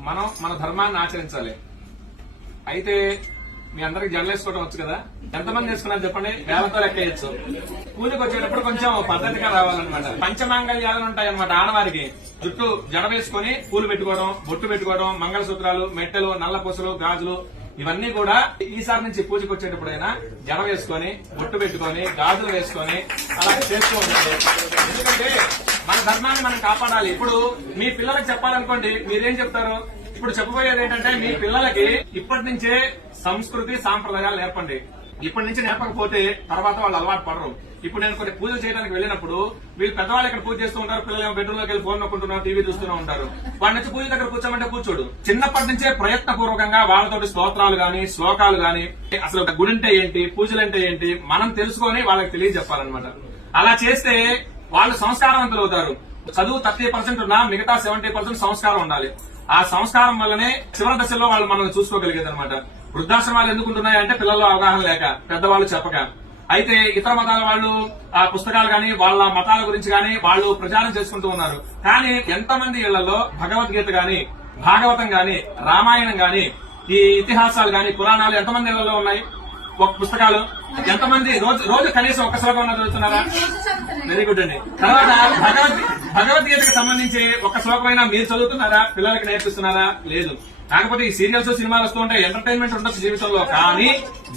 మనం మన ధర్మాన్ని ఆచరించాలి. అయితే మీ అందరికి జర్నలిస్ట్ కూడా వచ్చు కదా? ఎంతమంది తీసుకున్నారు చెప్పండి? వేలతో లెక్క పూజకు వచ్చేటప్పుడు కొంచెం పద్ధతిగా రావాలన్నమాట. పంచమాంగళ్యాలు ఉంటాయన్నమాట ఆడవారికి. జుట్టు జడ వేసుకుని పూలు పెట్టుకోవడం బొట్టు పెట్టుకోవడం మంగళసూత్రాలు మెట్టెలు నల్ల పూసలు గాజులు ఇవన్నీ కూడా ఈసారి నుంచి పూజకు వచ్చేటప్పుడైనా జడ వేసుకొని బొట్టు పెట్టుకొని గాజులు వేసుకొని అలా చేస్తూ ఉండాలి ఎందుకంటే మన ధర్మాన్ని మనం కాపాడాలి. ఇప్పుడు మీ పిల్లలకు చెప్పాలనుకోండి మీరేం చెప్తారు? ఇప్పుడు చెప్పబోయేది ఏంటంటే మీ పిల్లలకి ఇప్పటి నుంచే సంస్కృతి సాంప్రదాయాలు నేర్పండి. ఇప్పటి నుంచి నేర్పకపోతే తర్వాత వాళ్ళు అలవాటు పడరు. ఇప్పుడు నేను కొన్ని పూజలు చేయడానికి వెళ్ళినప్పుడు వీళ్ళు పెద్దవాళ్ళు ఇక్కడ పూజ చేస్తూ ఉంటారు పిల్లలు ఏమో బెడ్రూమ్లోకి వెళ్ళి ఫోన్ నొక్కుంటున్నారు టీవీ చూస్తూనే ఉంటారు. వాడి నుంచి పూజ దగ్గర కూర్చోమంటే కూర్చోడు. చిన్నప్పటి నుంచే ప్రయత్నపూర్వకంగా వాళ్ళతోటి స్తోత్రాలు గాని శ్లోకాలు గాని అసలు గుడి అంటే ఏంటి పూజలు అంటే ఏంటి మనం తెలుసుకొని వాళ్ళకి తెలియజెప్పాలన్నమాట. అలా చేస్తే వాళ్ళు సంస్కారవంతులు అవుతారు. చదువు థర్టీ పర్సెంట్ ఉన్నా మిగతా సెవెంటీ పర్సెంట్ సంస్కారం ఉండాలి. ఆ సంస్కారం వల్లనే చివరి దశలో వాళ్ళు మనల్ని చూసుకోగలిగేది అనమాట వృద్ధాశ్రమాలు ఎందుకు ఉంటున్నాయి అంటే పిల్లల్లో అవగాహన లేక పెద్దవాళ్ళు చెప్పక. అయితే ఇతర మతాల వాళ్ళు ఆ పుస్తకాలు గాని వాళ్ళ మతాల గురించి గాని వాళ్ళు ప్రచారం చేసుకుంటూ ఉన్నారు. కానీ ఎంతమంది ఇళ్ళలో భగవద్గీత గాని భాగవతం గాని రామాయణం గాని ఈ ఇతిహాసాలు గాని పురాణాలు ఎంతమంది ఇళ్ళలో ఉన్నాయి? ఒక పుస్తకాలు. ఎంతమంది? రోజు రోజు కనీసం ఒక్క శ్లోకం చదువుతున్నారా? వెరీ గుడ్ అండి. తర్వాత భగవద్ భగవద్గీతకు సంబంధించి ఒక శ్లోకమైనా మీరు చదువుతున్నారా? పిల్లలకి నేర్పిస్తున్నారా? లేదు. కాకపోతే ఈ సీరియల్స్ సినిమాలు వస్తూ ఉంటాయి ఎంటర్టైన్మెంట్ ఉండొచ్చు జీవితంలో కానీ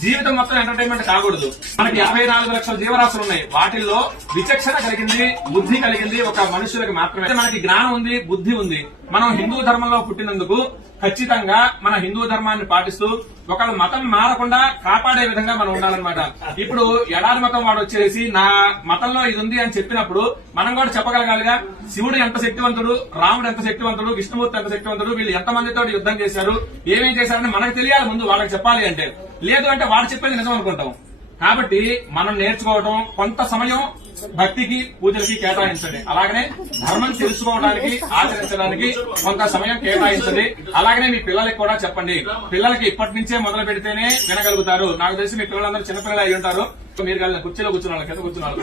జీవితం మొత్తం ఎంటర్టైన్మెంట్ కాకూడదు. మనకి యాభై నాలుగు లక్షల జీవరాశులు ఉన్నాయి. వాటిల్లో విచక్షణ కలిగింది బుద్ధి కలిగింది ఒక మనుషులకు మాత్రమే. మనకి జ్ఞానం ఉంది బుద్ధి ఉంది. మనం హిందూ ధర్మంలో పుట్టినందుకు ఖచ్చితంగా మన హిందూ ధర్మాన్ని పాటిస్తూ ఒకళ్ళ మతం మారకుండా కాపాడే విధంగా మనం ఉండాలన్నమాట. ఇప్పుడు ఎడారి మతం వాడు వచ్చేసి నా మతంలో ఇది ఉంది అని చెప్పినప్పుడు మనం కూడా చెప్పగలగాలిగా శివుడు ఎంత శక్తివంతుడు రాముడు ఎంత శక్తివంతుడు విష్ణుమూర్తి ఎంత శక్తివంతుడు వీళ్ళు ఎంత మందితో యుద్ధం చేశారు ఏమేం చేశారని మనకు తెలియాలి ముందు వాళ్ళకి చెప్పాలి అంటే. లేదు అంటే వాళ్ళు చెప్పేది నిజం అనుకుంటాం. కాబట్టి మనం నేర్చుకోవటం కొంత సమయం భక్తికి పూజలకి కేటాయించండి. అలాగనే ధర్మం తెలుసుకోవడానికి ఆచరించడానికి కొంత సమయం కేటాయించండి. అలాగనే మీ పిల్లలకి కూడా చెప్పండి. పిల్లలకి ఇప్పటి నుంచే మొదలు పెడితేనే వినగలుగుతారు. నాకు తెలిసి మీ పిల్లలందరూ చిన్నపిల్లలు అయి ఉంటారు. మీరు కలిగిన కుర్చీలో కూర్చున్నారు కింద కూర్చున్నారు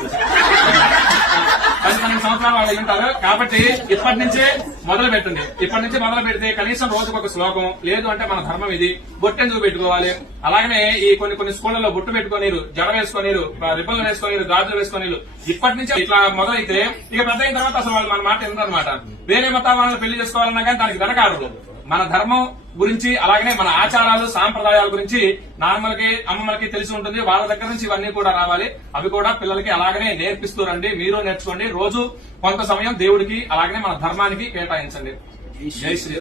పది పన్నెండు సంవత్సరాలు వాళ్ళు అయి ఉంటారు. కాబట్టి ఇప్పటి నుంచే మొదలు పెట్టండి. ఇప్పటి నుంచి మొదలు పెడితే కనీసం రోజుకు ఒక శ్లోకం లేదు అంటే మన ధర్మం ఇది బొట్టెందుకు పెట్టుకోవాలి? అలాగనే ఈ కొన్ని కొన్ని స్కూళ్ళలో బొట్టు పెట్టుకోనీరు జడ వేసుకోనీరు రిబ్బన్లు వేసుకోనీరు గాజులు వేసుకోనీరు. ఇప్పటి నుంచి ఇట్లా మొదలైతే ఇక పెద్ద అయిన తర్వాత అసలు వాళ్ళు మన మాట ఎందుకనమాట వేరే మతాల వాళ్ళని పెళ్ళి చేసుకోవాలన్నా కానీ దానికి వెనకాడరు. మన ధర్మం గురించి అలాగనే మన ఆచారాలు సాంప్రదాయాల గురించి నాన్నలకి అమ్మమ్మలకి తెలిసి ఉంటుంది. వాళ్ళ దగ్గర నుంచి ఇవన్నీ కూడా రావాలి. అవి కూడా పిల్లలకి అలాగనే నేర్పిస్తూ రండి. మీరు నేర్చుకోండి. రోజు కొంత సమయం దేవుడికి అలాగనే మన ధర్మానికి కేటాయించండి. జై శ్రీ